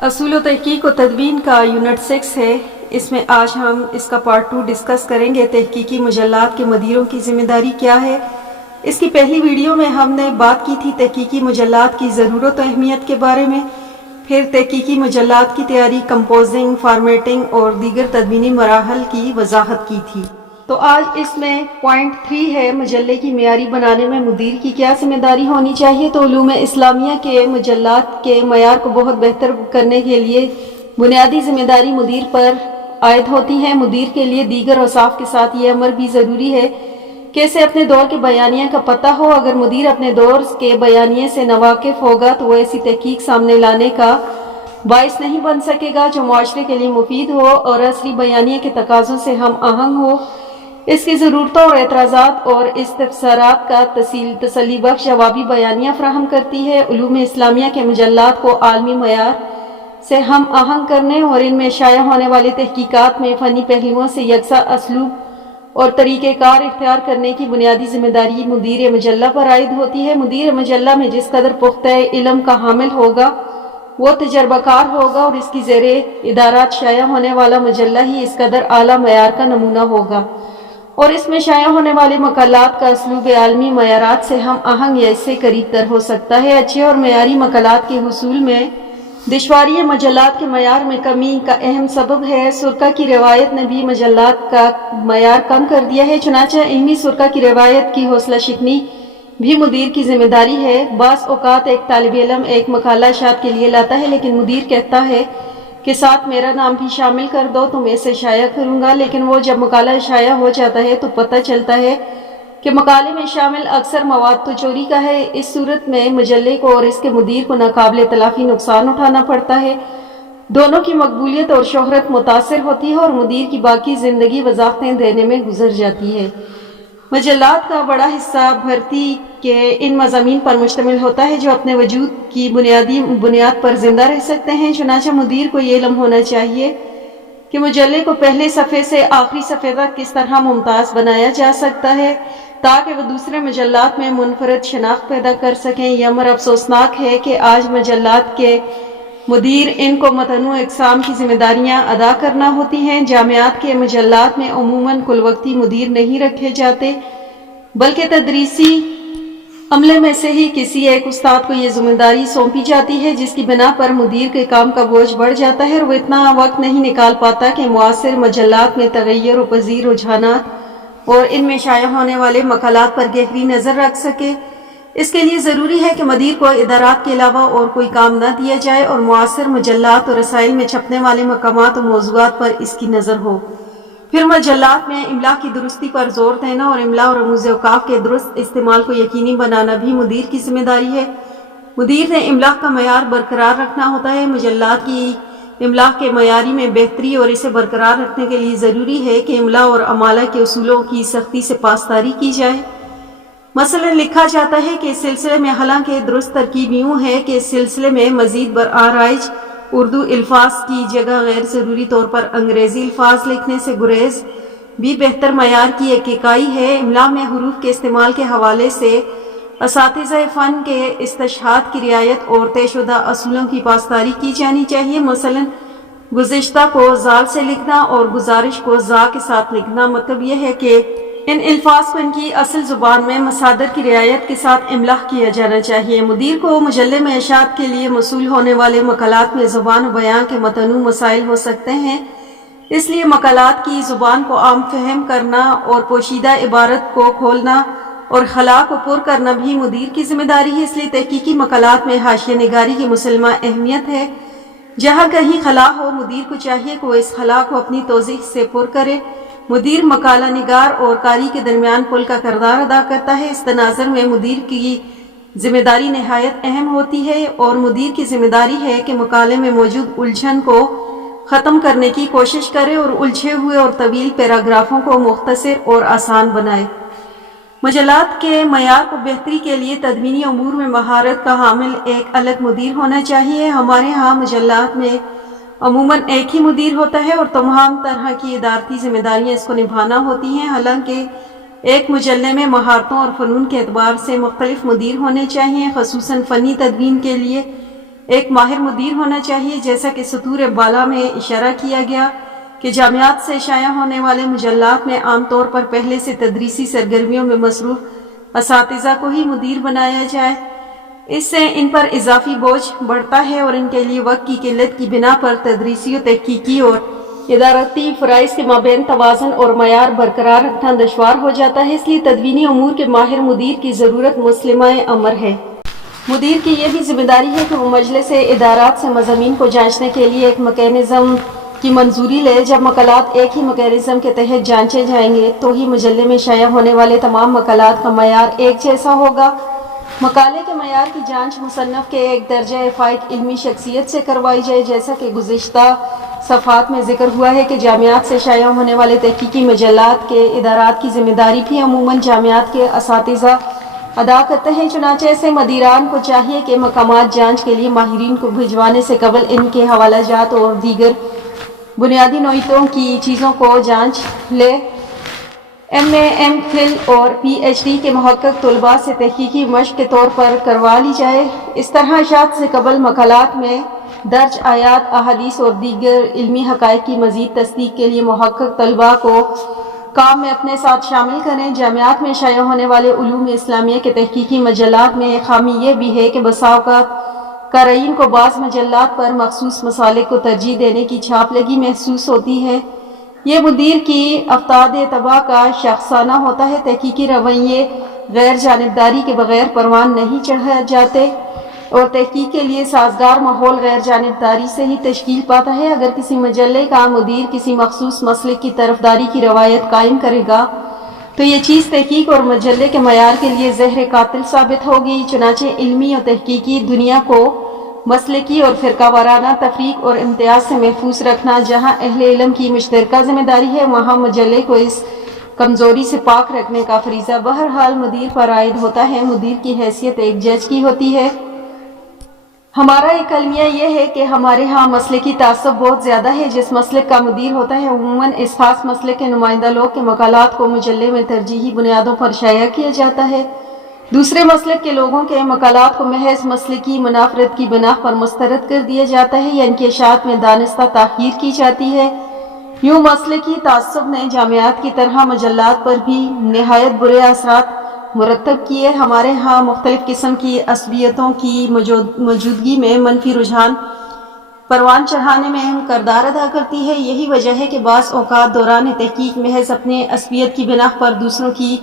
اصول و تحقیق و تدوین کا یونٹ 6 ہے۔ اس میں آج ہم اس کا پارٹ 2 ڈسکس کریں گے۔ تحقیقی مجلات کے مدیروں کی ذمہ داری کیا ہے؟ اس کی پہلی ویڈیو میں ہم نے بات کی تھی تحقیقی مجلات کی ضرورت و اہمیت کے بارے میں، پھر تحقیقی مجلات کی تیاری، کمپوزنگ، فارمیٹنگ اور دیگر تدوینی مراحل کی وضاحت کی تھی۔ تو آج اس میں پوائنٹ 3 ہے، مجلے کی معیاری بنانے میں مدیر کی کیا ذمہ داری ہونی چاہیے۔ تو علوم اسلامیہ کے مجلات کے معیار کو بہت بہتر کرنے کے لیے بنیادی ذمہ داری مدیر پر عائد ہوتی ہے۔ مدیر کے لیے دیگر اوصاف کے ساتھ یہ امر بھی ضروری ہے کہ اسے اپنے دور کے بیانیہ کا پتہ ہو۔ اگر مدیر اپنے دور کے بیانیے سے ناواقف ہوگا تو وہ ایسی تحقیق سامنے لانے کا باعث نہیں بن سکے گا جو معاشرے کے لیے مفید ہو اور عصری بیانیے کے تقاضوں سے ہم آہنگ ہو۔ اس کی ضرورتوں اور اعتراضات اور استفسارات کا تسلی بخش جوابی بیانیہ فراہم کرتی ہے۔ علوم اسلامیہ کے مجلات کو عالمی معیار سے ہم آہنگ کرنے اور ان میں شائع ہونے والی تحقیقات میں فنی پہلوؤں سے یکساں اسلوب اور طریقہ کار اختیار کرنے کی بنیادی ذمہ داری مدیر مجلہ پر عائد ہوتی ہے۔ مدیر مجلہ میں جس قدر پختہ علم کا حامل ہوگا وہ تجربہ کار ہوگا اور اس کی زیر ادارات شائع ہونے والا مجلہ ہی اس قدر اعلیٰ معیار کا نمونہ ہوگا اور اس میں شائع ہونے والے مقالات کا اسلوب عالمی معیارات سے ہم آہنگ یا اس سے قریب تر ہو سکتا ہے۔ اچھے اور معیاری مقالات کے حصول میں دشواری مجلات کے معیار میں کمی کا اہم سبب ہے۔ سرقہ کی روایت نے بھی مجلات کا معیار کم کر دیا ہے، چنانچہ علمی سرقہ کی روایت کی حوصلہ شکنی بھی مدیر کی ذمہ داری ہے۔ بعض اوقات ایک طالب علم ایک مقالہ اشاعت کے لیے لاتا ہے لیکن مدیر کہتا ہے کہ ساتھ میرا نام بھی شامل کر دو تو میں اسے شائع کروں گا، لیکن وہ جب مقالہ شائع ہو جاتا ہے تو پتہ چلتا ہے کہ مقالے میں شامل اکثر مواد تو چوری کا ہے۔ اس صورت میں مجلے کو اور اس کے مدیر کو ناقابل تلافی نقصان اٹھانا پڑتا ہے، دونوں کی مقبولیت اور شہرت متاثر ہوتی ہے اور مدیر کی باقی زندگی وضاحتیں دینے میں گزر جاتی ہے۔ مجلات کا بڑا حصہ بھرتی کے ان مضامین پر مشتمل ہوتا ہے جو اپنے وجود کی بنیاد پر زندہ رہ سکتے ہیں، چنانچہ مدیر کو یہ علم ہونا چاہیے کہ مجلے کو پہلے صفحے سے آخری صفحے تک کس طرح ممتاز بنایا جا سکتا ہے تاکہ وہ دوسرے مجلات میں منفرد شناخت پیدا کر سکیں۔ یہ امر افسوسناک ہے کہ آج مجلات کے مدیر ان کو متنوع اقسام کی ذمہ داریاں ادا کرنا ہوتی ہیں۔ جامعات کے مجلات میں عموماً کل وقتی مدیر نہیں رکھے جاتے بلکہ تدریسی عملے میں سے ہی کسی ایک استاد کو یہ ذمہ داری سونپی جاتی ہے، جس کی بنا پر مدیر کے کام کا بوجھ بڑھ جاتا ہے اور وہ اتنا وقت نہیں نکال پاتا کہ معاصر مجلات میں تغیر و پذیر رجحانات اور ان میں شائع ہونے والے مقالات پر گہری نظر رکھ سکے۔ اس کے لیے ضروری ہے کہ مدیر کو ادارات کے علاوہ اور کوئی کام نہ دیا جائے اور معاصر مجلات اور رسائل میں چھپنے والے مقامات و موضوعات پر اس کی نظر ہو۔ پھر مجلات میں املا کی درستی پر زور دینا اور املا اور رموز اوقاف کے درست استعمال کو یقینی بنانا بھی مدیر کی ذمہ داری ہے۔ مدیر نے املا کا معیار برقرار رکھنا ہوتا ہے۔ مجلات کی املا کے معیاری میں بہتری اور اسے برقرار رکھنے کے لیے ضروری ہے کہ املا اور امالہ کے اصولوں کی سختی سے پاسداری کی جائے۔ مثلا لکھا جاتا ہے کہ اس سلسلے میں، حالانکہ درست ترکیب یوں ہے کہ اس سلسلے میں مزید برآرائج اردو الفاظ کی جگہ غیر ضروری طور پر انگریزی الفاظ لکھنے سے گریز بھی بہتر معیار کی ایک اکائی ہے۔ املا میں حروف کے استعمال کے حوالے سے اساتذہ فن کے استشہاد کی رعایت اور طے شدہ اصولوں کی پاسداری کی جانی چاہیے۔ مثلا گزشتہ کو زال سے لکھنا اور گزارش کو زا کے ساتھ لکھنا۔ مطلب یہ ہے کہ ان الفاظ کو ان کی اصل زبان میں مصادر کی رعایت کے ساتھ املا کیا جانا چاہیے۔ مدیر کو مجلے میں اشاعت کے لیے موصول ہونے والے مقالات میں زبان و بیان کے متنوع مسائل ہو سکتے ہیں، اس لیے مقالات کی زبان کو عام فہم کرنا اور پوشیدہ عبارت کو کھولنا اور خلا کو پر کرنا بھی مدیر کی ذمہ داری ہے۔ اس لیے تحقیقی مقالات میں حاشیہ نگاری کی مسلمہ اہمیت ہے۔ جہاں کہیں خلا ہو، مدیر کو چاہیے کہ وہ اس خلا کو اپنی توضیح سے پر کرے۔ مدیر مقالہ نگار اور قاری کے درمیان پل کا کردار ادا کرتا ہے۔ اس تناظر میں مدیر کی ذمہ داری نہایت اہم ہوتی ہے اور مدیر کی ذمہ داری ہے کہ مقالے میں موجود الجھن کو ختم کرنے کی کوشش کرے اور الجھے ہوئے اور طویل پیراگرافوں کو مختصر اور آسان بنائے۔ مجلات کے معیار کو بہتری کے لیے تدوینی امور میں مہارت کا حامل ایک الگ مدیر ہونا چاہیے۔ ہمارے ہاں مجلات میں عموماً ایک ہی مدیر ہوتا ہے اور تمام طرح کی ادارتی ذمہ داریاں اس کو نبھانا ہوتی ہیں۔ حالانکہ ایک مجلے میں مہارتوں اور فنون کے اعتبار سے مختلف مدیر ہونے چاہیے، خصوصاً فنی تدوین کے لیے ایک ماہر مدیر ہونا چاہیے، جیسا کہ سطور بالا میں اشارہ کیا گیا کہ جامعات سے شائع ہونے والے مجلات میں عام طور پر پہلے سے تدریسی سرگرمیوں میں مصروف اساتذہ کو ہی مدیر بنایا جائے۔ اس سے ان پر اضافی بوجھ بڑھتا ہے اور ان کے لیے وقت کی قلت کی بنا پر تدریسی و تحقیقی اور ادارتی فرائض کے مابین توازن اور معیار برقرار رکھنا دشوار ہو جاتا ہے۔ اس لیے تدوینی امور کے ماہر مدیر کی ضرورت مسلمہ امر ہے۔ مدیر کی یہ بھی ذمہ داری ہے کہ وہ مجلس ادارات سے مضامین کو جانچنے کے لیے ایک میکانزم کی منظوری لے۔ جب مقالات ایک ہی میکانزم کے تحت جانچے جائیں گے تو ہی مجلے میں شائع ہونے والے تمام مقالات کا معیار ایک جیسا ہوگا۔ مقالے کے معیار کی جانچ مصنف کے ایک درجہ فائق علمی شخصیت سے کروائی جائے، جیسا کہ گزشتہ صفحات میں ذکر ہوا ہے کہ جامعات سے شائع ہونے والے تحقیقی مجلات کے ادارات کی ذمہ داری بھی عموماً جامعات کے اساتذہ ادا کرتے ہیں۔ چنانچہ ایسے مدیران کو چاہیے کہ مقامات جانچ کے لیے ماہرین کو بھجوانے سے قبل ان کے حوالہ جات اور دیگر بنیادی نوعیتوں کی چیزوں کو جانچ لے۔ ایم اے، ایم فل اور پی ایچ ڈی کے محقق طلباء سے تحقیقی مشق کے طور پر کروا لی جائے۔ اس طرح اشاعت سے قبل مقالات میں درج آیات، احادیث اور دیگر علمی حقائق کی مزید تصدیق کے لیے محقق طلباء کو کام میں اپنے ساتھ شامل کریں۔ جامعات میں شائع ہونے والے علوم اسلامیہ کے تحقیقی مجلات میں ایک خامی یہ بھی ہے کہ بسا اوقات قارئین کو بعض مجلات پر مخصوص مسالک کو ترجیح دینے کی چھاپ لگی محسوس ہوتی ہے۔ یہ مدیر کی افتاد اتباع کا شاخسانہ ہوتا ہے۔ تحقیقی رویے غیر جانبداری کے بغیر پروان نہیں چڑھائے جاتے اور تحقیق کے لیے سازگار ماحول غیر جانبداری سے ہی تشکیل پاتا ہے۔ اگر کسی مجلے کا مدیر کسی مخصوص مسلک کی طرفداری کی روایت قائم کرے گا تو یہ چیز تحقیق اور مجلے کے معیار کے لیے زہر قاتل ثابت ہوگی۔ چنانچہ علمی اور تحقیقی دنیا کو مسلکی اور فرقہ وارانہ تفریق اور امتیاز سے محفوظ رکھنا جہاں اہل علم کی مشترکہ ذمہ داری ہے، وہاں مجلے کو اس کمزوری سے پاک رکھنے کا فریضہ بہرحال مدیر پر عائد ہوتا ہے۔ مدیر کی حیثیت ایک جج کی ہوتی ہے۔ ہمارا ایک المیہ یہ ہے کہ ہمارے ہاں مسلکی تعصب بہت زیادہ ہے۔ جس مسلک کا مدیر ہوتا ہے عموماً اس خاص مسلک کے نمائندہ لوگ کے مقالات کو مجلے میں ترجیحی بنیادوں پر شائع کیا جاتا ہے۔ دوسرے مسلک کے لوگوں کے مقالات کو محض مسلکی منافرت کی بنا پر مسترد کر دیا جاتا ہے یا ان کی اشاعت میں دانستہ تاخیر کی جاتی ہے۔ یوں مسلکی تعصب نے جامعات کی طرح مجلات پر بھی نہایت برے اثرات مرتب کیے۔ ہمارے ہاں مختلف قسم کی عصبیتوں کی موجودگی میں منفی رجحان پروان چڑھانے میں اہم کردار ادا کرتی ہے۔ یہی وجہ ہے کہ بعض اوقات دوران تحقیق محض اپنے عصبیت کی بنا پر دوسروں کی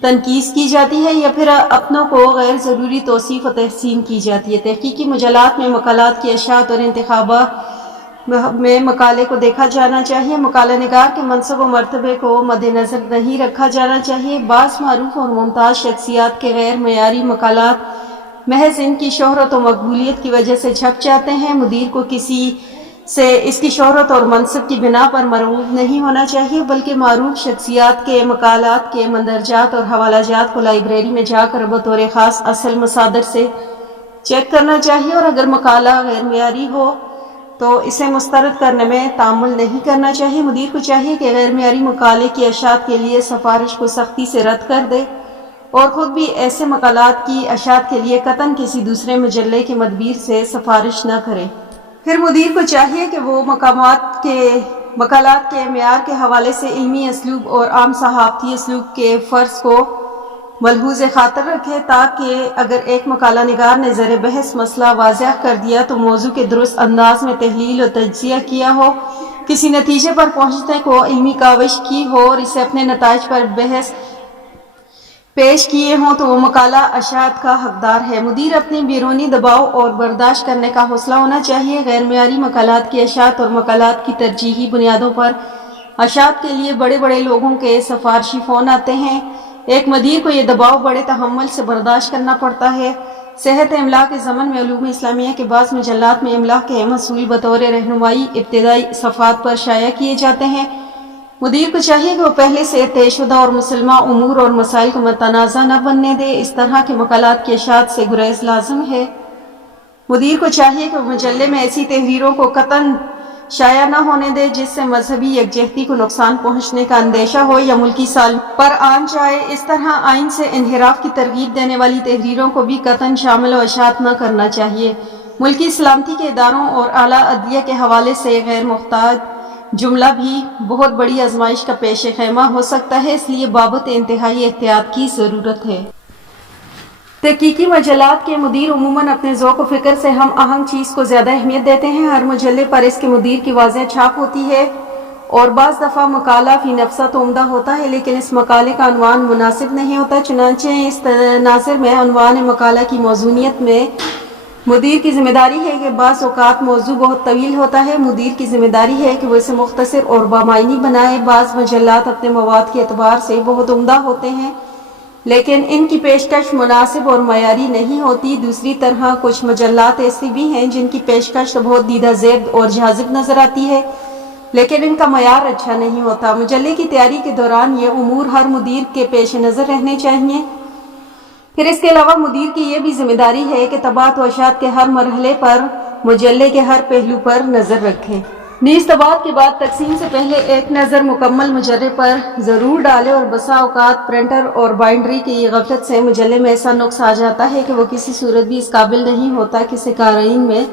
تنقید کی جاتی ہے یا پھر اپنوں کو غیر ضروری توصیف و تحسین کی جاتی ہے۔ تحقیقی مجلات میں مقالات کی اشاعت اور انتخابات میں مقالے کو دیکھا جانا چاہیے۔ مقالہ نگار کے منصب و مرتبے کو مد نظر نہیں رکھا جانا چاہیے۔ بعض معروف اور ممتاز شخصیات کے غیر معیاری مقالات محض ان کی شہرت و مقبولیت کی وجہ سے چھپ جاتے ہیں۔ مدیر کو کسی سے اس کی شہرت اور منصب کی بنا پر مرعوب نہیں ہونا چاہیے، بلکہ معروف شخصیات کے مقالات کے مندرجات اور حوالہ جات کو لائبریری میں جا کر بطور خاص اصل مصادر سے چیک کرنا چاہیے، اور اگر مقالہ غیر معیاری ہو تو اسے مسترد کرنے میں تعامل نہیں کرنا چاہیے۔ مدیر کو چاہیے کہ غیر معیاری مقالے کی اشاعت کے لیے سفارش کو سختی سے رد کر دے اور خود بھی ایسے مقالات کی اشاعت کے لیے قطعاً کسی دوسرے مجلے کے مدبیر سے سفارش نہ کرے۔ پھر مدیر کو چاہیے کہ وہ مقالات کے معیار کے حوالے سے علمی اسلوب اور عام صحافتی اسلوب کے فرض کو ملحوظ خاطر رکھے، تاکہ اگر ایک مقالہ نگار نے زیر بحث مسئلہ واضح کر دیا تو موضوع کے درست انداز میں تحلیل و تجزیہ کیا ہو، کسی نتیجے پر پہنچنے کو علمی کاوش کی ہو اور اسے اپنے نتائج پر بحث پیش کیے ہوں تو وہ مقالہ اشاعت کا حقدار ہے۔ مدیر اپنی بیرونی دباؤ اور برداشت کرنے کا حوصلہ ہونا چاہیے۔ غیر معیاری مقالات کی اشاعت اور مقالات کی ترجیحی بنیادوں پر اشاعت کے لیے بڑے بڑے لوگوں کے سفارشی فون آتے ہیں۔ ایک مدیر کو یہ دباؤ بڑے تحمل سے برداشت کرنا پڑتا ہے۔ صحت املا کے ضمن میں علوم اسلامیہ کے بعض مجلات میں املا کے اہم اصول بطور رہنمائی ابتدائی صفحات پر شائع کیے جاتے ہیں۔ مدیر کو چاہیے کہ وہ پہلے سے طے شدہ اور مسلمہ امور اور مسائل کو متنازع نہ بننے دے۔ اس طرح کے مقالات کی اشاعت سے گریز لازم ہے۔ مدیر کو چاہیے کہ وہ مجلے میں ایسی تحریروں کو قطعاً شائع نہ ہونے دے جس سے مذہبی یکجہتی کو نقصان پہنچنے کا اندیشہ ہو یا ملکی سالمیت پر آن جائے۔ اس طرح آئین سے انحراف کی ترغیب دینے والی تحریروں کو بھی قطعاً شامل و اشاعت نہ کرنا چاہیے۔ ملکی سلامتی کے اداروں اور اعلیٰ عدلیہ کے حوالے سے غیر محتاط جملہ بھی بہت بڑی آزمائش کا پیش خیمہ ہو سکتا ہے، اس لیے بابت انتہائی احتیاط کی ضرورت ہے۔ تحقیقی مجلات کے مدیر عموماً اپنے ذوق و فکر سے ہم آہنگ چیز کو زیادہ اہمیت دیتے ہیں۔ ہر مجلے پر اس کے مدیر کی واضح چھاپ ہوتی ہے اور بعض دفعہ مقالہ فی نفسہ تو عمدہ ہوتا ہے، لیکن اس مقالے کا عنوان مناسب نہیں ہوتا۔ چنانچہ اس تناظر میں عنوان مقالہ کی موضوعیت میں مدیر کی ذمہ داری ہے کہ بعض اوقات موضوع بہت طویل ہوتا ہے، مدیر کی ذمہ داری ہے کہ وہ اسے مختصر اور بامعنی بنائے۔ بعض مجلات اپنے مواد کے اعتبار سے بہت عمدہ ہوتے ہیں، لیکن ان کی پیشکش مناسب اور معیاری نہیں ہوتی۔ دوسری طرح کچھ مجلات ایسی بھی ہیں جن کی پیشکش بہت دیدہ زیب اور جاذب نظر آتی ہے، لیکن ان کا معیار اچھا نہیں ہوتا۔ مجلے کی تیاری کے دوران یہ امور ہر مدیر کے پیش نظر رہنے چاہیے۔ پھر اس کے علاوہ مدیر کی یہ بھی ذمہ داری ہے کہ طباعت و اشاعت کے ہر مرحلے پر مجلے کے ہر پہلو پر نظر رکھیں۔ نیز طباعت کے بعد تقسیم سے پہلے ایک نظر مکمل مجرے پر ضرور ڈالے، اور بسا اوقات پرنٹر اور بائنڈری کی غفلت سے مجلے میں ایسا نقص آ جاتا ہے کہ وہ کسی صورت بھی اس قابل نہیں ہوتا کہ اسے قارئین میں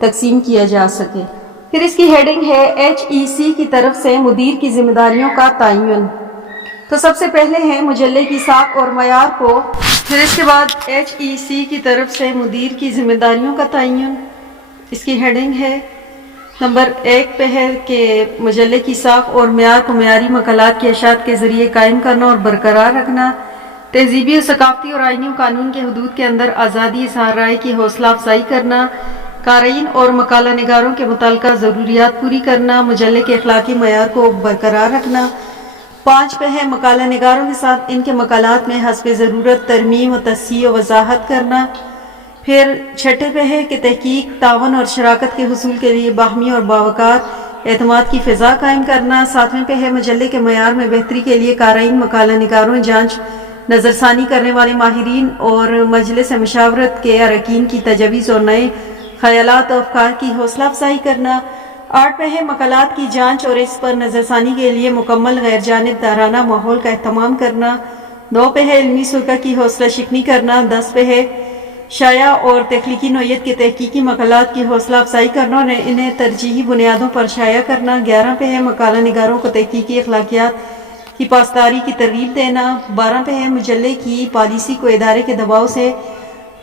تقسیم کیا جا سکے۔ پھر اس کی ہیڈنگ ہے HEC کی طرف سے مدیر کی ذمہ داریوں کا تعین۔ تو سب سے پہلے ہے مجلے کی ساکھ اور معیار کو، پھر اس کے بعد HEC کی طرف سے مدیر کی ذمہ داریوں کا تعین۔ اس کی ہیڈنگ ہے نمبر 1 پہ ہے کہ مجلے کی ساکھ اور معیار کو معیاری مقالات کی اشاعت کے ذریعے قائم کرنا اور برقرار رکھنا، تہذیبی و ثقافتی اور آئینی و قانون کے حدود کے اندر آزادی اظہار رائے کی حوصلہ افزائی کرنا، قارئین اور مقالہ نگاروں کے متعلقہ ضروریات پوری کرنا، مجلے کے اخلاقی معیار کو برقرار رکھنا۔ 5 پہ ہے مقالہ نگاروں کے ساتھ ان کے مقالات میں حسب ضرورت ترمیم و تصحیح و وضاحت کرنا۔ پھر 6 پہ ہے کہ تحقیق، تعاون اور شراکت کے حصول کے لیے باہمی اور باوقار اعتماد کی فضا قائم کرنا۔ 7 پہ ہے مجلے کے معیار میں بہتری کے لیے قارئین، مقالہ نگاروں، جانچ نظر ثانی کرنے والے ماہرین اور مجلس مشاورت کے اراکین کی تجاویز اور نئے خیالات و افکار کی حوصلہ افزائی کرنا۔ 8 پہ ہے مقالات کی جانچ اور اس پر نظر ثانی کے لیے مکمل غیر جانبدارانہ ماحول کا اہتمام کرنا۔ 9 پہ ہے علمی شرکا کی حوصلہ شکنی کرنا۔ 10 پہ ہے شائع اور تخلیقی نوعیت کے تحقیقی مقالات کی حوصلہ افزائی کرنا اور انہیں ترجیحی بنیادوں پر شائع کرنا۔ 11 پہ ہے مقالہ نگاروں کو تحقیقی اخلاقیات کی پاسداری کی ترغیب دینا۔ 12 پہ ہے مجلے کی پالیسی کو ادارے کے دباؤ سے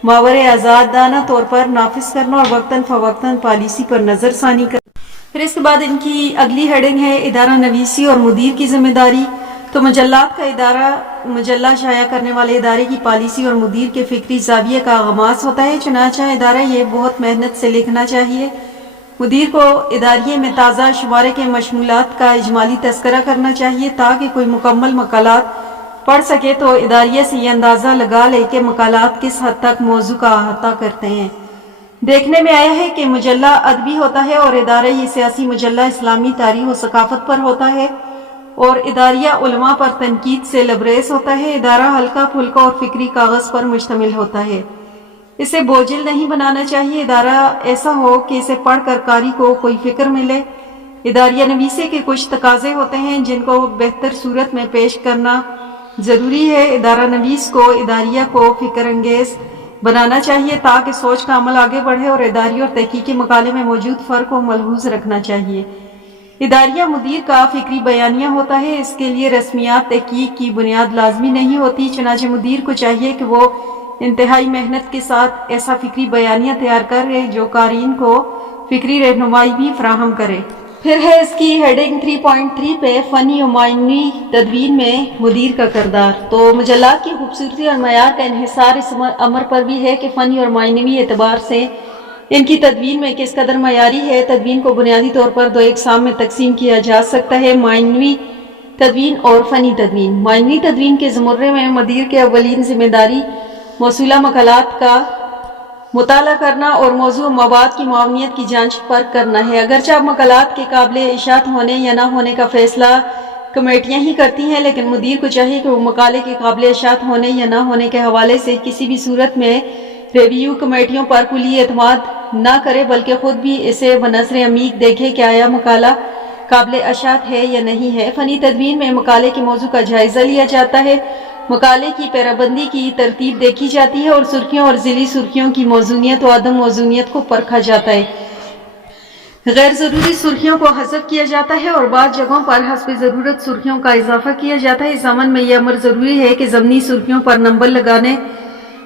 ماورِ آزادانہ طور پر نافذ کرنا اور وقتاً فوقتاً پالیسی پر نظر ثانی کرنا۔ پھر اس کے بعد ان کی اگلی ہیڈنگ ہے ادارہ نویسی اور مدیر کی ذمہ داری۔ تو مجلات کا ادارہ مجلہ شائع کرنے والے ادارے کی پالیسی اور مدیر کے فکری زاویے کا آغاز ہوتا ہے، چنانچہ ادارہ یہ بہت محنت سے لکھنا چاہیے۔ مدیر کو اداریے میں تازہ شمارے کے مشمولات کا اجمالی تذکرہ کرنا چاہیے تاکہ کوئی مکمل مقالات پڑھ سکے تو اداریہ سے یہ اندازہ لگا لے کہ مقالات کس حد تک موضوع کا احاطہ کرتے ہیں۔ دیکھنے میں آیا ہے کہ مجلہ ادبی ہوتا ہے اور ادارہ یہ سیاسی مجلہ اسلامی تاریخ و ثقافت پر ہوتا ہے، اور اداریہ علماء پر تنقید سے لبریز ہوتا ہے۔ ادارہ ہلکا پھلکا اور فکری کاغذ پر مشتمل ہوتا ہے، اسے بوجھل نہیں بنانا چاہیے۔ ادارہ ایسا ہو کہ اسے پڑھ کر قاری کو کوئی فکر ملے۔ اداریہ نویسی کے کچھ تقاضے ہوتے ہیں جن کو بہتر صورت میں پیش کرنا ضروری ہے۔ ادارہ نویس کو اداریہ کو فکر انگیز بنانا چاہیے تاکہ سوچ کا عمل آگے بڑھے، اور اداری اور تحقیقی مقالے میں موجود فرق کو ملحوظ رکھنا چاہیے۔ اداریہ مدیر کا فکری بیانیہ ہوتا ہے، اس کے لیے رسمیات تحقیق کی بنیاد لازمی نہیں ہوتی، چنانچہ مدیر کو چاہیے کہ وہ انتہائی محنت کے ساتھ ایسا فکری بیانیہ تیار کرے جو قارئین کو فکری رہنمائی بھی فراہم کرے۔ پھر ہے اس کی ہیڈنگ 3.3 پہ فنی و معنوی تدوین میں مدیر کا کردار۔ تو مجلات کی خوبصورتی اور معیار کا انحصار اس امر پر بھی ہے کہ فنی اور معنوی اعتبار سے ان کی تدوین میں کس قدر معیاری ہے۔ تدوین کو بنیادی طور پر دو اقسام میں تقسیم کیا جا سکتا ہے، معنوی تدوین اور فنی تدوین۔ معنوی تدوین کے زمرے میں مدیر کے اولین ذمہ داری موصولہ مقالات کا مطالعہ کرنا اور موضوع و مواد کی معاونیت کی جانچ پرکھ کرنا ہے۔ اگرچہ مقالات کے قابل اشاعت ہونے یا نہ ہونے کا فیصلہ کمیٹیاں ہی کرتی ہیں، لیکن مدیر کو چاہیے کہ وہ مقالے کے قابل اشاعت ہونے یا نہ ہونے کے حوالے سے کسی بھی صورت میں ریویو کمیٹیوں پر کلی اعتماد نہ کرے، بلکہ خود بھی اسے بنظر عمیق دیکھے کہ آیا مقالہ قابل اشاعت ہے یا نہیں ہے۔ فنی تدوین میں مقالے کے موضوع کا جائزہ لیا جاتا ہے مقالے کی پیرابندی کی ترتیب دیکھی جاتی ہے اور سرخیوں اور ذیلی سرخیوں کی موزونیت و عدم موزونیت کو پرکھا جاتا ہے۔ غیر ضروری سرخیوں کو حذف کیا جاتا ہے اور بعض جگہوں پر حسب ضرورت سرخیوں کا اضافہ کیا جاتا ہے۔ اس عمل میں یہ امر ضروری ہے کہ ضمنی سرخیوں پر نمبر لگانے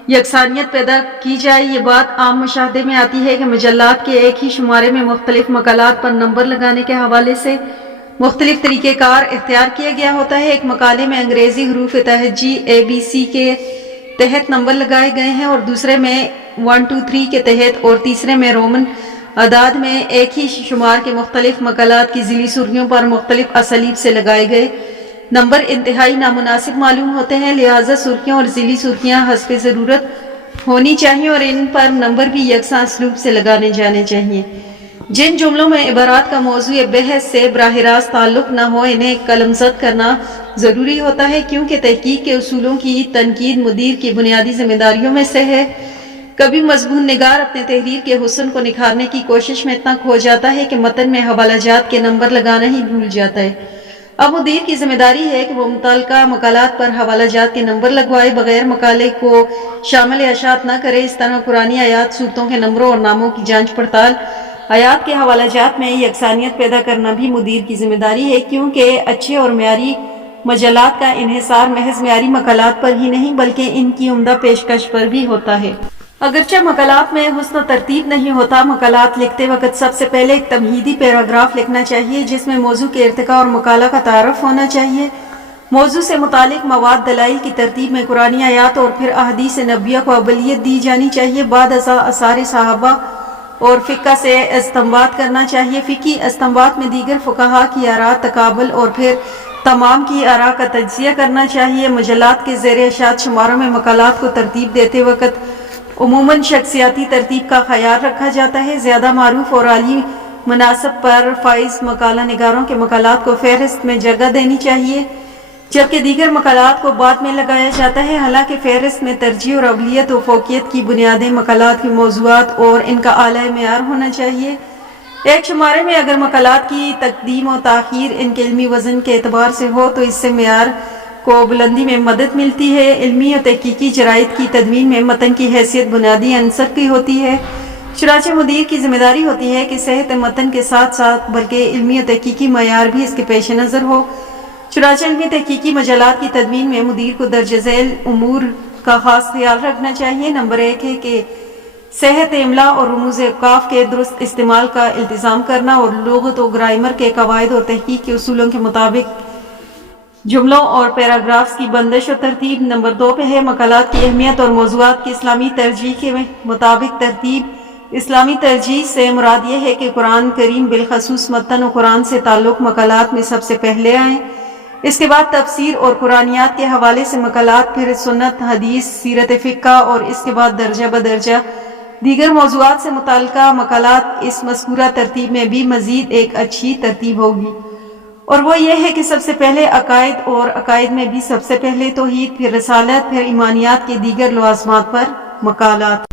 یکسانیت پیدا کی جائے۔ یہ بات عام مشاہدے میں آتی ہے کہ مجلات کے ایک ہی شمارے میں مختلف مقالات پر نمبر لگانے کے حوالے سے مختلف طریقہ کار اختیار کیا گیا ہوتا ہے۔ ایک مقالے میں انگریزی حروف تہجی ABC کے تحت نمبر لگائے گئے ہیں اور دوسرے میں 1 2 3 کے تحت اور تیسرے میں رومن اعداد میں ایک ہی شمار کے مختلف مقالات کی ذیلی سرخیوں پر مختلف اسالیب سے لگائے گئے نمبر انتہائی نامناسب معلوم ہوتے ہیں، لہٰذا سرخیاں اور ذیلی سرخیاں حسب ضرورت ہونی چاہیے اور ان پر نمبر بھی یکساں اسلوب سے لگانے جانے چاہیے۔ جن جملوں میں عبارات کا موضوع بحث سے براہ راست تعلق نہ ہو انہیں قلم زد کرنا ضروری ہوتا ہے، کیونکہ تحقیق کے اصولوں کی تنقید مدیر کی بنیادی ذمہ داریوں میں سے ہے۔ کبھی مضمون نگار اپنے تحریر کے حسن کو نکھارنے کی کوشش میں اتنا کھو جاتا ہے کہ متن میں حوالہ جات کے نمبر لگانا ہی بھول جاتا ہے۔ اب مدیر کی ذمہ داری ہے کہ وہ متعلقہ مقالات پر حوالہ جات کے نمبر لگوائے، بغیر مقالے کو شامل اشاعت نہ کرے۔ اس طرح قرآنی آیات صورتوں کے نمبروں اور ناموں کی جانچ پڑتال، آیات کے حوالہ جات میں یکسانیت پیدا کرنا بھی مدیر کی ذمہ داری ہے، کیونکہ اچھے اور معیاری مجلات کا انحصار محض معیاری مقالات پر ہی نہیں بلکہ ان کی عمدہ پیشکش پر بھی ہوتا ہے۔ اگرچہ مقالات میں حسن و ترتیب نہیں ہوتا، مقالات لکھتے وقت سب سے پہلے ایک تمہیدی پیراگراف لکھنا چاہیے جس میں موضوع کے ارتقاء اور مقالہ کا تعارف ہونا چاہیے۔ موضوع سے متعلق مواد دلائل کی ترتیب میں قرآنی آیات اور پھر احادیث نبویہ کو اولیت دی جانی چاہیے، بعد ازاں آثار صحابہ اور فقہ سے استنباط کرنا چاہیے۔ فقہی استنباط میں دیگر فقہا کی آراء تقابل اور پھر تمام کی آراء کا تجزیہ کرنا چاہیے۔ مجلات کے زیر اشاعت شماروں میں مقالات کو ترتیب دیتے وقت عموماً شخصیاتی ترتیب کا خیال رکھا جاتا ہے۔ زیادہ معروف اور عالی مناصب پر فائز مقالہ نگاروں کے مقالات کو فہرست میں جگہ دینی چاہیے، جبکہ دیگر مقالات کو بعد میں لگایا جاتا ہے۔ حالانکہ فہرست میں ترجیح اور اولویت و فوقیت کی بنیادیں مقالات کے موضوعات اور ان کا اعلیٰ معیار ہونا چاہیے۔ ایک شمارے میں اگر مقالات کی تقدیم و تاخیر ان کے علمی وزن کے اعتبار سے ہو تو اس سے معیار کو بلندی میں مدد ملتی ہے۔ علمی و تحقیقی جرائد کی تدوین میں متن کی حیثیت بنیادی عنصر کی ہوتی ہے، چنانچہ مدیر کی ذمہ داری ہوتی ہے کہ صحت متن کے ساتھ ساتھ بلکہ علمی و تحقیقی معیار بھی اس کے پیش نظر ہو۔ چنانچہ علمی تحقیقی مجلات کی تدوین میں مدیر کو درج ذیل امور کا خاص خیال رکھنا چاہیے۔ نمبر 1 ہے کہ صحت املا اور رموز اوقاف کے درست استعمال کا التزام کرنا اور لغت و گرامر کے قواعد اور تحقیق کے اصولوں کے مطابق جملوں اور پیراگرافز کی بندش و ترتیب۔ نمبر 2 پہ ہے مقالات کی اہمیت اور موضوعات کی اسلامی ترجیح کے مطابق ترتیب۔ اسلامی ترجیح سے مراد یہ ہے کہ قرآن کریم بالخصوص متن و قرآن سے تعلق مقالات میں سب سے پہلے آئیں، اس کے بعد تفسیر اور قرآنیات کے حوالے سے مقالات، پھر سنت، حدیث، سیرت فقہ اور اس کے بعد درجہ بدرجہ دیگر موضوعات سے متعلقہ مقالات۔ اس مذکورہ ترتیب میں بھی مزید ایک اچھی ترتیب ہوگی اور وہ یہ ہے کہ سب سے پہلے عقائد اور عقائد میں بھی سب سے پہلے توحید، پھر رسالت، پھر ایمانیات کے دیگر لوازمات پر مقالات۔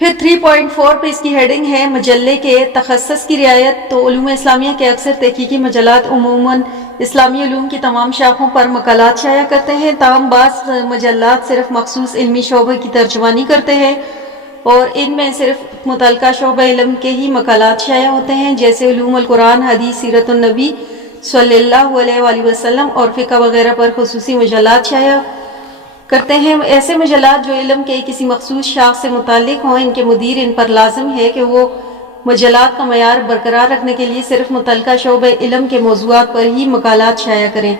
پھر 3.4 پہ اس کی ہیڈنگ ہے مجلے کے تخصص کی رعایت۔ تو علوم اسلامیہ کے اکثر تحقیقی مجلات عموماً اسلامی علوم کی تمام شاخوں پر مقالات شائع کرتے ہیں، تاہم بعض مجلات صرف مخصوص علمی شعبے کی ترجمانی کرتے ہیں اور ان میں صرف متعلقہ شعبہ علم کے ہی مقالات شائع ہوتے ہیں، جیسے علوم القرآن، حدیث، سیرت النبی صلی اللہ علیہ وآلہ وسلم اور فقہ وغیرہ پر خصوصی مجلات شائع کرتے ہیں۔ ایسے مجلات جو علم کے کسی مخصوص شاخ سے متعلق ہوں، ان کے مدیر ان پر لازم ہے کہ وہ مجلات کا معیار برقرار رکھنے کے لیے صرف متعلقہ شعبہ علم کے موضوعات پر ہی مقالات شائع کریں۔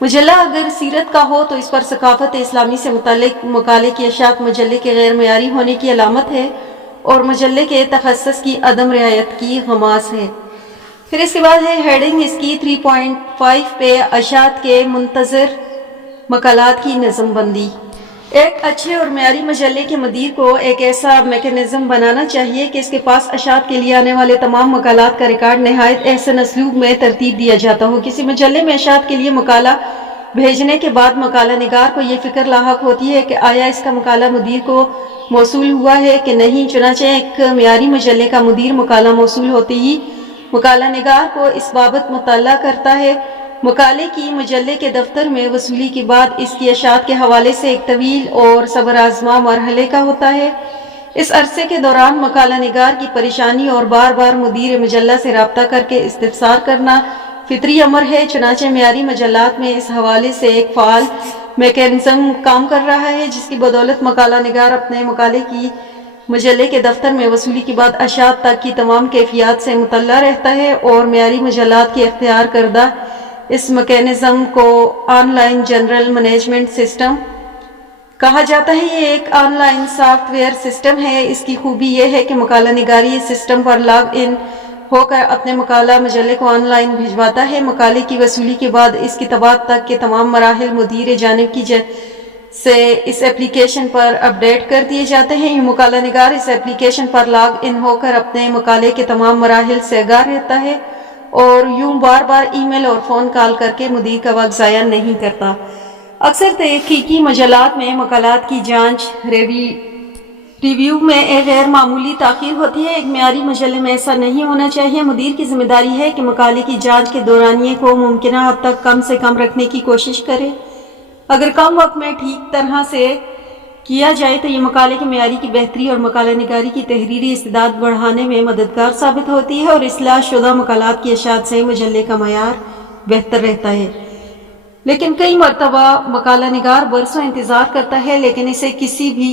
مجلہ اگر سیرت کا ہو تو اس پر ثقافت اسلامی سے متعلق مقالے کی اشاعت مجلے کے غیر معیاری ہونے کی علامت ہے اور مجلے کے تخصص کی عدم رعایت کی غماز ہے۔ پھر اس کے بعد ہے ہیڈنگ اس کی 3.5 پہ اشاعت کے منتظر مقالات کی نظم بندی۔ ایک اچھے اور معیاری مجلے کے مدیر کو ایک ایسا میکانزم بنانا چاہیے کہ اس کے پاس اشاعت کے لیے آنے والے تمام مقالات کا ریکارڈ نہایت احسن اسلوب میں ترتیب دیا جاتا ہو۔ کسی مجلے میں اشاعت کے لیے مقالہ بھیجنے کے بعد مقالہ نگار کو یہ فکر لاحق ہوتی ہے کہ آیا اس کا مقالہ مدیر کو موصول ہوا ہے کہ نہیں، چنانچہ ایک معیاری مجلے کا مدیر مقالہ موصول ہوتے ہی مقالہ نگار کو اس بابت مطلع کرتا ہے۔ مقالے کی مجلے کے دفتر میں وصولی کے بعد اس کی اشاعت کے حوالے سے ایک طویل اور صبر آزما مرحلے کا ہوتا ہے۔ اس عرصے کے دوران مقالہ نگار کی پریشانی اور بار بار مدیر مجلہ سے رابطہ کر کے استفسار کرنا فطری امر ہے، چنانچہ معیاری مجلات میں اس حوالے سے ایک فعال میکینزم کام کر رہا ہے، جس کی بدولت مقالہ نگار اپنے مقالے کی مجلے کے دفتر میں وصولی کے بعد اشاعت تک کی تمام کیفیات سے مطلع رہتا ہے، اور معیاری مجلات کے اختیار کردہ اس میکینزم کو on line general management system کہا جاتا ہے۔ یہ ایک on line soft where system ہے۔ اس کی خوبی یہ ہے کہ مقالہ نگاری اس سسٹم پر لاگ ان ہو کر اپنے مقالہ مجلے کو آن لائن بھجواتا ہے۔ مقالے کی وصولی کے بعد اس کی طباعت تک کے تمام مراحل مدیر جانب کی سے اس ایپلیکیشن پر اپڈیٹ کر دیے جاتے ہیں۔ یہ مقالہ نگار اس ایپلیکیشن پر لاگ ان ہو کر اپنے مقالے کے تمام مراحل سے آگاہ رہتا ہے اور یوں بار بار ای میل اور فون کال کر کے مدیر کا وقت ضائع نہیں کرتا۔ اکثر تحقیقی مجلات میں مقالات کی جانچ ریویو میں ایک غیر معمولی تاخیر ہوتی ہے۔ ایک معیاری مجلے میں ایسا نہیں ہونا چاہیے۔ مدیر کی ذمہ داری ہے کہ مقالے کی جانچ کے دورانیے کو ممکنہ حد تک کم سے کم رکھنے کی کوشش کرے۔ اگر کم وقت میں ٹھیک طرح سے کیا جائے تو یہ مقالے کے معیاری کی بہتری اور مقالہ نگاری کی تحریری استعداد بڑھانے میں مددگار ثابت ہوتی ہے، اور اصلاح شدہ مقالات کی اشاعت سے مجلے کا معیار بہتر رہتا ہے۔ لیکن کئی مرتبہ مقالہ نگار برسوں انتظار کرتا ہے لیکن اسے کسی بھی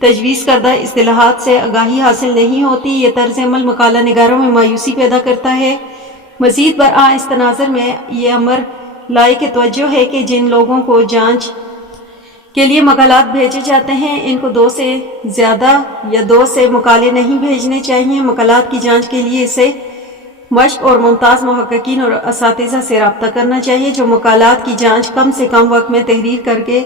تجویز کردہ اصطلاحات سے آگاہی حاصل نہیں ہوتی۔ یہ طرز عمل مقالہ نگاروں میں مایوسی پیدا کرتا ہے۔ مزید برآں اس تناظر میں یہ امر لائق توجہ ہے کہ جن لوگوں کو جانچ کے لیے مقالات بھیجے جاتے ہیں ان کو 2 سے زیادہ یا 2 سے مقالے نہیں بھیجنے چاہیے۔ مقالات کی جانچ کے لیے اسے مشق اور ممتاز محققین اور اساتذہ سے رابطہ کرنا چاہیے جو مقالات کی جانچ کم سے کم وقت میں تحریر کر کے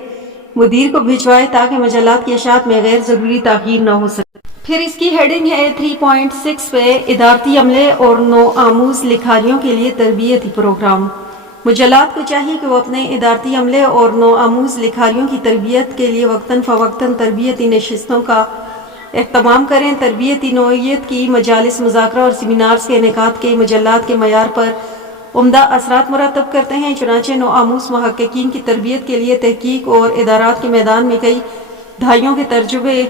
مدیر کو بھجوائے تاکہ مجلات کی اشاعت میں غیر ضروری تاخیر نہ ہو سکے۔ پھر اس کی ہیڈنگ ہے 3.6 پہ ادارتی عملے اور نو آموز لکھاریوں کے لیے تربیتی پروگرام۔ مجلات کو چاہیے کہ وہ اپنے ادارتی عملے اور نو آموز لکھاریوں کی تربیت کے لیے وقتاً فوقتاً تربیتی نشستوں کا اہتمام کریں۔ تربیتی نوعیت کی مجالس مذاکرہ اور سیمینارز کے انعقاد کے مجلات کے معیار پر عمدہ اثرات مرتب کرتے ہیں۔ چنانچہ نو آموز محققین کی تربیت کے لیے تحقیق اور ادارات کے میدان میں کئی دہائیوں کے تجربے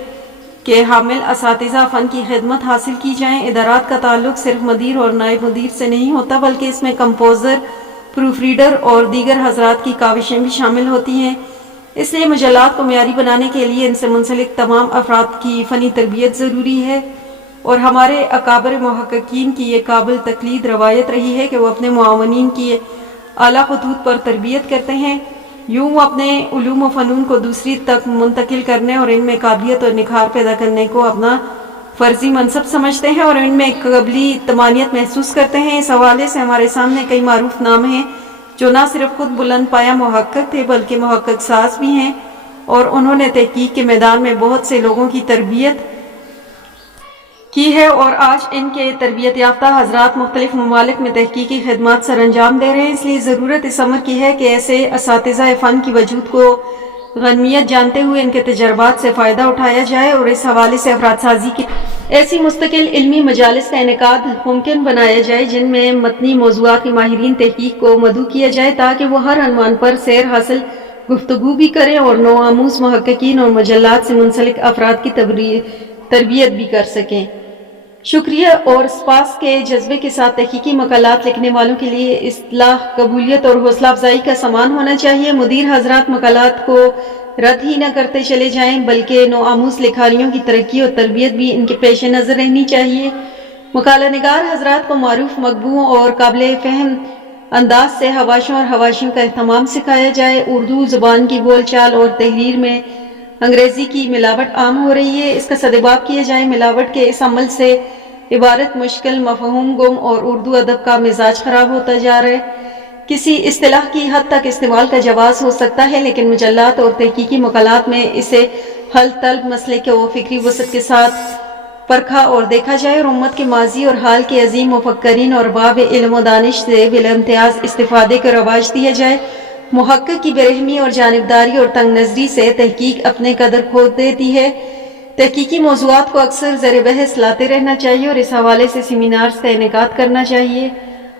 کے حامل اساتذہ فن کی خدمت حاصل کی جائیں۔ ادارات کا تعلق صرف مدیر اور نائب مدیر سے نہیں ہوتا بلکہ اس میں کمپوزر، پروف ریڈر اور دیگر حضرات کی کاوشیں بھی شامل ہوتی ہیں۔ اس لیے مجلات کو معیاری بنانے کے لیے ان سے منسلک تمام افراد کی فنی تربیت ضروری ہے، اور ہمارے اکابر محققین کی یہ قابل تقلید روایت رہی ہے کہ وہ اپنے معاونین کی اعلیٰ خطوط پر تربیت کرتے ہیں۔ یوں وہ اپنے علوم و فنون کو دوسری تک منتقل کرنے اور ان میں قابلیت اور نکھار پیدا کرنے کو اپنا فرضی منصب سمجھتے ہیں اور ان میں قبلی طمانینت محسوس کرتے ہیں۔ اس حوالے سے ہمارے سامنے کئی معروف نام ہیں جو نہ صرف خود بلند پایہ محقق تھے بلکہ محقق ساز بھی ہیں، اور انہوں نے تحقیق کے میدان میں بہت سے لوگوں کی تربیت کی ہے، اور آج ان کے تربیت یافتہ حضرات مختلف ممالک میں تحقیقی خدمات سر انجام دے رہے ہیں۔ اس لیے ضرورت اس امر کی ہے کہ ایسے اساتذہ فن کی وجود کو غنیمت جانتے ہوئے ان کے تجربات سے فائدہ اٹھایا جائے، اور اس حوالے سے افراد سازی کی ایسی مستقل علمی مجالس کا انعقاد ممکن بنایا جائے جن میں متنی موضوعات کے ماہرین تحقیق کو مدعو کیا جائے تاکہ وہ ہر عنوان پر سیر حاصل گفتگو بھی کریں اور نو آموز محققین اور مجلات سے منسلک افراد کی تربیت بھی کر سکیں۔ شکریہ اور سپاس کے جذبے کے ساتھ تحقیقی مقالات لکھنے والوں کے لیے اصلاح، قبولیت اور حوصلہ افزائی کا سامان ہونا چاہیے۔ مدیر حضرات مقالات کو رد ہی نہ کرتے چلے جائیں بلکہ نو آموز لکھاریوں کی ترقی اور تربیت بھی ان کے پیش نظر رہنی چاہیے۔ مقالہ نگار حضرات کو معروف، مقبول اور قابل فہم انداز سے حواشوں اور حواشیوں کا اہتمام سکھایا جائے۔ اردو زبان کی بول چال اور تحریر میں انگریزی کی ملاوٹ عام ہو رہی ہے، اس کا سدباب کیا جائے۔ ملاوٹ کے اس عمل سے عبارت مشکل، مفہوم گم اور اردو ادب کا مزاج خراب ہوتا جا رہا ہے۔ کسی اصطلاح کی حد تک استعمال کا جواز ہو سکتا ہے لیکن مجلات اور تحقیقی مقالات میں اسے حل طلب مسئلے کو فکری وسعت کے ساتھ پرکھا اور دیکھا جائے اور امت کے ماضی اور حال کے عظیم مفکرین اور باب علم و دانش سے بلا امتیاز استفادے کا رواج دیا جائے۔ محقق کی برہمی اور جانبداری اور تنگ نظری سے تحقیق اپنے قدر کھو دیتی ہے۔ تحقیقی موضوعات کو اکثر زیر بحث لاتے رہنا چاہیے اور اس حوالے سے سیمینارز کا انعقاد کرنا چاہیے۔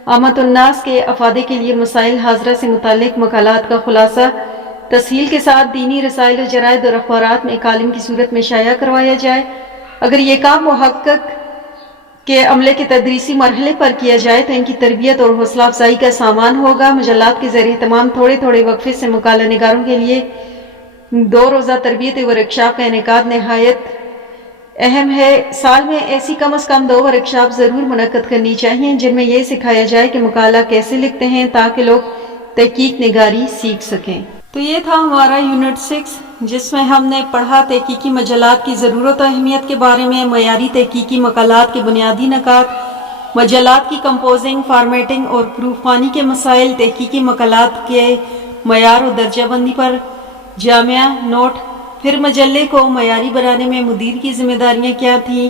عامت الناس کے افادے کے لیے مسائل حاضرہ سے متعلق مقالات کا خلاصہ تفصیل کے ساتھ دینی رسائل و جرائد اور اخبارات میں کالم کی صورت میں شائع کروایا جائے۔ اگر یہ کام محقق کے عملے کے تدریسی مرحلے پر کیا جائے تو ان کی تربیت اور حوصلہ افزائی کا سامان ہوگا۔ مجلات کے ذریعے تمام تھوڑے تھوڑے وقفے سے مقالہ نگاروں کے لیے 2 روزہ تربیت ورکشاپ کا انعقاد نہایت اہم ہے۔ سال میں ایسی کم از کم 2 ورکشاپ ضرور منعقد کرنی چاہیے جن میں یہ سکھایا جائے کہ مقالہ کیسے لکھتے ہیں تاکہ لوگ تحقیق نگاری سیکھ سکیں۔ تو یہ تھا ہمارا یونٹ 6 جس میں ہم نے پڑھا تحقیقی مجلات کی ضرورت و اہمیت کے بارے میں، معیاری تحقیقی مقالات کے بنیادی نکات، مجلات کی کمپوزنگ، فارمیٹنگ اور پروف خوانی کے مسائل، تحقیقی مقالات کے معیار و درجہ بندی پر جامعہ نوٹ، پھر مجلے کو معیاری بنانے میں مدیر کی ذمہ داریاں کیا تھیں،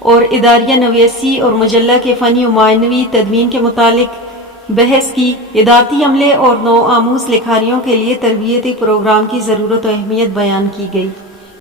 اور اداریہ نویسی اور مجلہ کے فنی و معنوی تدوین کے متعلق بحث کی۔ ادارتی عملے اور نو آموز لکھاریوں کے لیے تربیتی پروگرام کی ضرورت و اہمیت بیان کی گئی۔